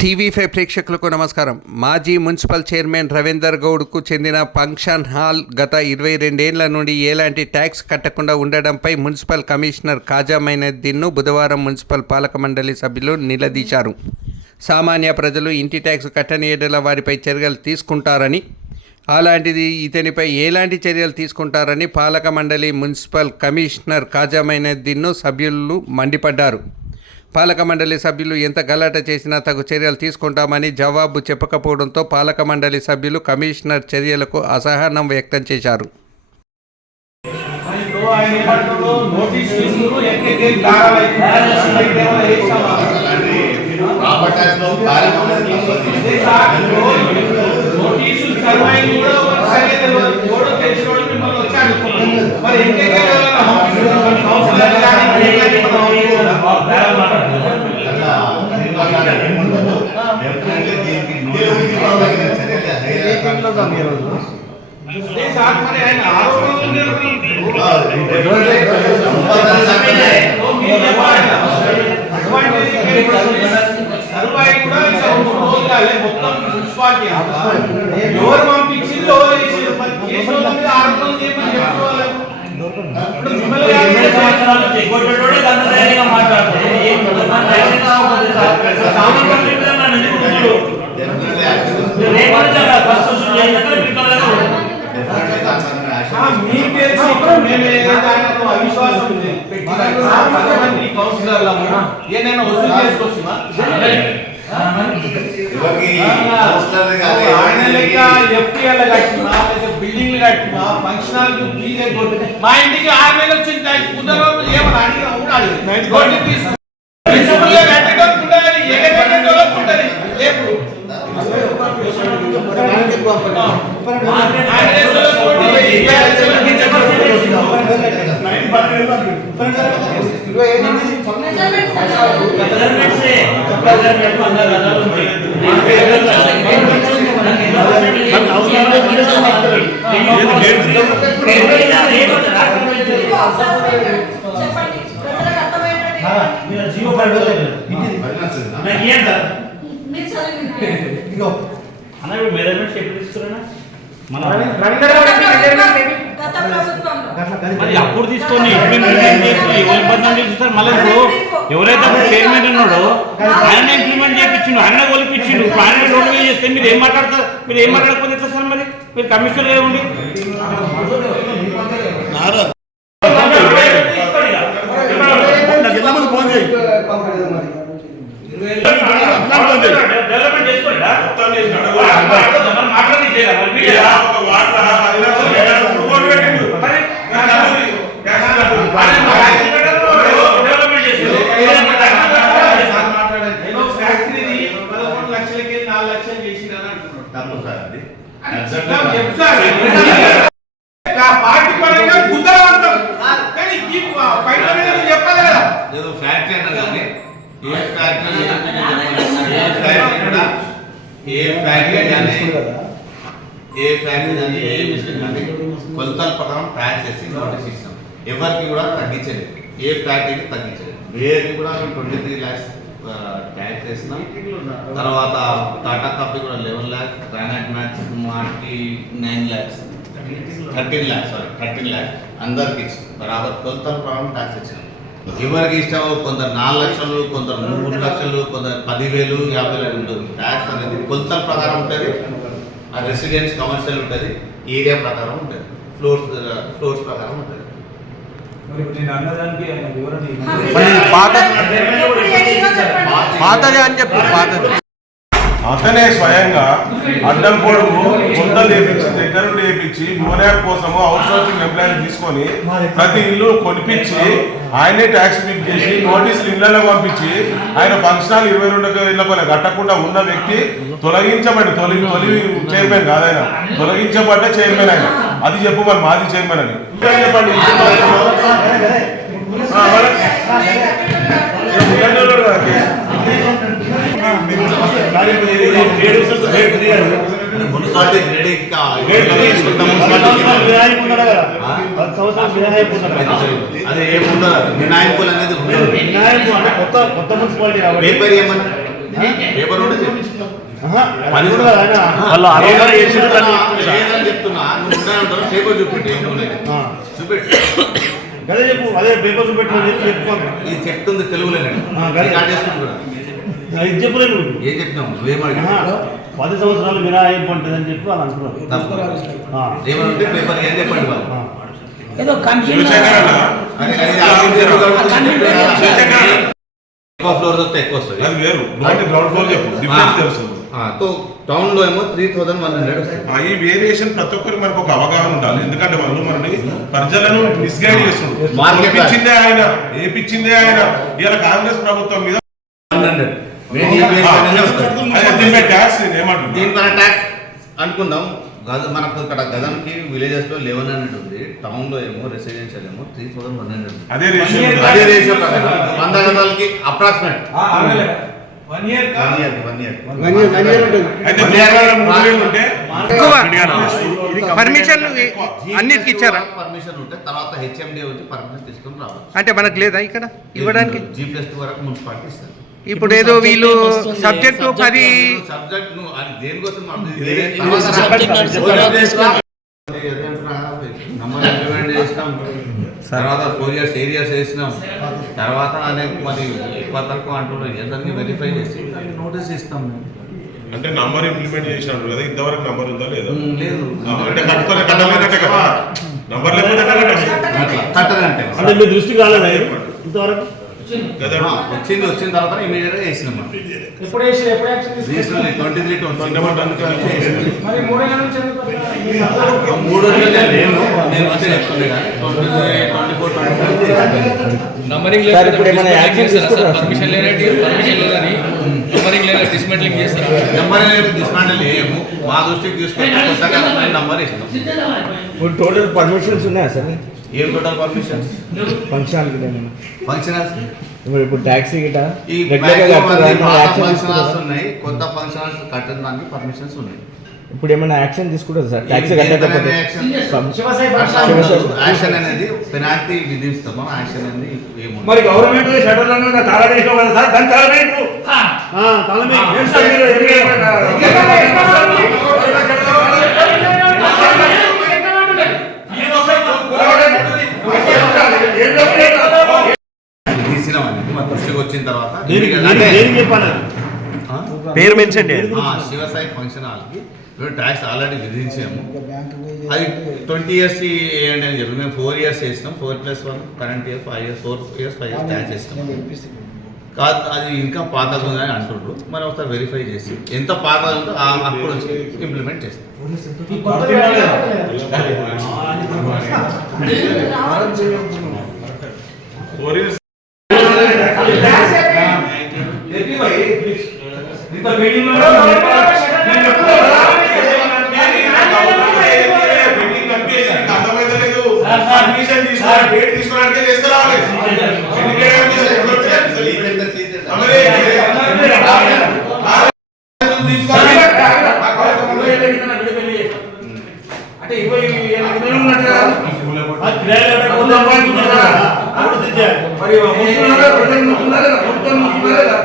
TV5 ప్రేక్షకులకు నమస్కారం. మాజీ మున్సిపల్ చైర్మన్ రవీందర్ గౌడ్కు చెందిన ఫంక్షన్ హాల్ గత 22 ఏళ్ల నుండి ఎలాంటి ట్యాక్స్ కట్టకుండా ఉండడంపై మున్సిపల్ కమిషనర్ ఖాజా మైనుద్దీన్ను బుధవారం మున్సిపల్ పాలక మండలి సభ్యులు నిలదీశారు. సామాన్య ప్రజలు ఇంటి ట్యాక్స్ కట్టని యెడల వారిపై చర్యలు తీసుకుంటారని, అలాంటిది ఇతనిపై ఎలాంటి చర్యలు తీసుకుంటారని పాలక మండలి మున్సిపల్ కమిషనర్ ఖాజా మైనుద్దీన్ను సభ్యులు మండిపడ్డారు. పాలక మండలి సభ్యులు ఎంత గలాట చేసినా తగు చర్యలు తీసుకుంటామని జవాబు చెప్పకపోవడంతో పాలక మండలి సభ్యులు కమిషనర్ చర్యలకు అసహనం వ్యక్తం చేశారు. బిల్డింగ్ కట్టినా ఫంక్షన్ హాల్ మా ఇంటికి 6 నెలలు వచ్చింది అప్పుడు తీసుకొని మళ్ళీ ఎవరైతే చైర్మన్ ఉన్నాడో ఆయన ఇంప్లిమెంట్ చేయించిండు, ఆయన కొలిపించిండు. ఆయన రోడ్డు మీద చేస్తే మీరు ఏం మాట్లాడతారు? మీరు ఏం మాట్లాడకపోతే ఎట్లా సార్? మరి మీరు కమిషనర్ ఏముంది? డెవలప్మెంట్ చేసుకోండి పార్టీ పరంగా గుద్దవంతం కానీ చెప్పాలి కదా. ఏదో ఫ్యాక్టరీ అన్నారు కానీ ఏ ఫ్యాక్టరీ కానీ ఏ మిషన్ కానీ కొలతల ప్రకారం ట్యాక్స్ చేసి నోటీస్ ఇచ్చినాం. ఎవరికి కూడా తగ్గించలేదు, ఏ ఫ్యాక్టరీకి తగ్గించలేదు. వేరికి కూడా మేము 23 lakhs ట్యాక్స్ వేసినాం. తర్వాత టాటా కాఫీ కూడా 11 lakhs, గ్రానైట్ మ్యాక్స్ మాకి 9 lakhs, 13 lakhs అందరికి ఇచ్చి బరాబర్ కొలతల ప్రకారం ట్యాక్స్ ఇచ్చినాం. ఎవరికి ఇష్టం, కొందరు 4 లక్షలు, కొందరు 3 లక్షలు, కొందరు 10,000, 50,000 ఉంటుంది. ట్యాక్స్ అనేది కొలతల ప్రకారం ఉంటుంది. ఆ రెసిడెన్స్ కమర్షియల్ ఉంటుంది, ఏరియా ప్రకారం ఉంటుంది, ఫ్లోర్స్ ప్రకారం ఉంటుంది. అతనే స్వయంగా అడ్డం పొడుగు గుంతలు చేపించి దగ్గర చేపించి మోనాప్ కోసము అవుట్ సోర్సింగ్ ఎంప్లాయీ తీసుకొని ప్రతి ఇల్లు కొనిపించి ఆయనే ట్యాక్స్ ఫిక్స్ చేసి నోటీసులు ఇళ్లలో పంపించి ఆయన ఫంక్షన్ హాల్ 22 ఇళ్ల కొనే కట్టకుండా ఉన్న వ్యక్తి తొలగించబడి తొలి చైర్మన్ కాదైన తొలగించబడ్డ చైర్మన్ ఆయన. అది చెప్పు మరి మాజీ చైర్మన్ అని చెప్పండి. మున్సిపాలిటీ అదే ఏముండదు, మినాయింపులు అనేది ఉండదు. కొత్త మున్సిపాలిటీ పేపర్ ఏమన్నా పేపర్ ఉంటే చెప్పు. పని కూడా ఆయన వాళ్ళు ఆరోగ్యంగా చేసిండ్రు కానీ లేదని చెప్తున్నా నువ్వు ఉంటానంటావు పేపర్ చూపెట్టి చూపెట్టి అదే చెప్పు, అదే పేపర్ చూపెట్టిన చెప్పి చెప్పుకోండి. ఇది చెప్తుంది తెలుగులోనే గదే. రికార్డ్ చేసుకుంటున్నా ఇది చెప్పలేదు నువ్వు. ఏం చెప్పినావు నువ్వేమడిగా 10 సంవత్సరాలు మినహాయింపు ఉంటుందని చెప్పి వాళ్ళు అంటున్నారు. ఏమంటే పేపర్ ఏం చెప్పండి వాళ్ళు ఏదో శివశంకర్ అన్న, అది ఎక్కువ ఫ్లోర్స్ వస్తే ఎక్కువ వస్తుంది అది వేరు నువ్వు గ్రౌండ్ ఫ్లోర్ చెప్పు డిఫరెన్స్ తెలుస్తుంది. టౌన్ లో ఏమో 3100 వస్తుంది. ఈ వేరియేషన్ ప్రతి ఒక్కరికి మనకు ఒక అవగాహన ఉండాలి. ఎందుకంటే వాళ్ళు మనని ప్రజలను మిస్గైడ్ చేస్తున్నారు. Market ఏపించిందే ఆయన, ఏపించిందే ఆయన. ఇలా కాంగ్రెస్ ప్రభుత్వం మీద 100 మెయిన్ ఈ బేస్ పైననే వస్తుంది. ట్యాక్స్ ఏమంటున్నా దీనిపైన ట్యాక్స్ అనుకుందాం. మనకు ఇక్కడ గదంకి విలేజెస్ లో 1100 ఉంది, టౌన్ లో ఏమో రెసిడెన్షియల్ ఏమో 3100 ఉంది. అదే రేషియో అదే రేషియో ప్రకారం 100 గదాలకి అప్రాక్సిమేట్ 1 year అయితే 3,000 ఉంటే పర్మిషన్ అన్నిటికి ఇచ్చారా? పర్మిషన్ ఉంటే తర్వాత హెచ్ఎండి వచ్చి పర్మిషన్ తీసుకొని రావచ్చు. అంటే మనకు లేదా ఇక్కడ ఇవ్వడానికి? G+2 వరకు మున్సిపాలిటీ ఇస్తారు. ఇప్పుడు ఏదో వీళ్ళు సబ్జెక్టు 10 సబ్జెక్ట్ ను అది దేనికోసం నంబర్ ఇంప్లిమెంట్ చేసినాం, తర్వాత 4 years ఏరియాస్ వేసినాం, తర్వాత అనేక మరి ఎక్కువ తక్కువ అంటున్నారు. అందరికీ వెరిఫై చేసి నోటీస్ ఇస్తాం మేము. అంటే నంబర్ ఇంప్లిమెంట్ చేసినాడు కదా, ఇంతవరకు నంబర్ ఉందా లేదా? లేదు అంటే కట్టలేనట్టే కదా, నంబర్ లేకపోతే కట్టదంటే అంటే మీ దృష్టికి రాలేదా ఇంతవరకు? కదా. వచ్చిన తర్వాత ఇమీడియట్ గా వేసినాం. ఎప్పుడు వేసి ఎప్పుడు యాక్షన్ తీసుకున్నారు? 23 మరి 3 ఏళ్ల నుంచి ఎందుకు అట్లా? 3 రోజులు నేను వచ్చి చెప్తుండే కానీ 24 నంబరింగ్ లేదు పర్మిషన్ లేదండి, పర్మిషన్ లేదని నంబరింగ్ లేదా డిస్మెంటలింగ్ చేస్తారా? నెంబర్ అనేది డిస్మాండిల్ చేయము. మా దృష్టికి తీసుకొని కొత్తగా నంబర్ ఇస్తాం. ఇప్పుడు టోటల్ పర్మిషన్స్ ఉన్నాయా సార్? ఏం టోటల్ పర్మిషన్స్ ఫంక్షన్కి ఫంక్షన్ ఇప్పుడు ట్యాక్సీ గిట ఈ ఫంక్షన్ హాల్స్ ఉన్నాయి, కొత్త ఫంక్షన్ హాల్స్ కట్టిన దానికి పర్మిషన్స్ ఉన్నాయి. ఇప్పుడు ఏమైనా యాక్షన్ తీసుకుంటారు సార్? ట్యాక్సీ కట్టకపోతే యాక్షన్ అనేది పెనాల్టీ విధిస్తాము. యాక్షన్ అనేది ఏముంది మరి గవర్నమెంట్ షటర్లను తాళా వేసినావు కదా సార్, దాని తాళా వేయకు. తీసినాం అనేది మా దృష్టికి వచ్చిన తర్వాత చెప్పాలి పేరు మెన్షన్ శివసాయి ఫంక్షన్ హాల్కి మేము ట్యాక్స్ ఆల్రెడీ విధించాము. అది 20 years వేయండి అని చెప్పి మేము 4 years వేసినాం. 4+1 current year 5 years 4 years 5 years tax వేసినాం. కాదు అది ఇంకా పాతగా ఉందని అంటుండ్రు. మరి ఒకసారి వెరిఫై చేసి ఎంత పాత ఉందో అప్పుడు వచ్చి ఇంప్లిమెంట్ చేస్తాం. ఈ కొత్తది రాలేదు. 4 years పర్మిషన్ తీసుకోవాలి, డేట్ తీసుకోవడానికి తీసుకురావాలి. అంటే 20 ఏళ్ళ కింద ఉన్నట్టు కదా. మరి ముస్తున్నారా, ప్రజలు ముస్తున్నారా, ప్రభుత్వం ముస్తున్నారా?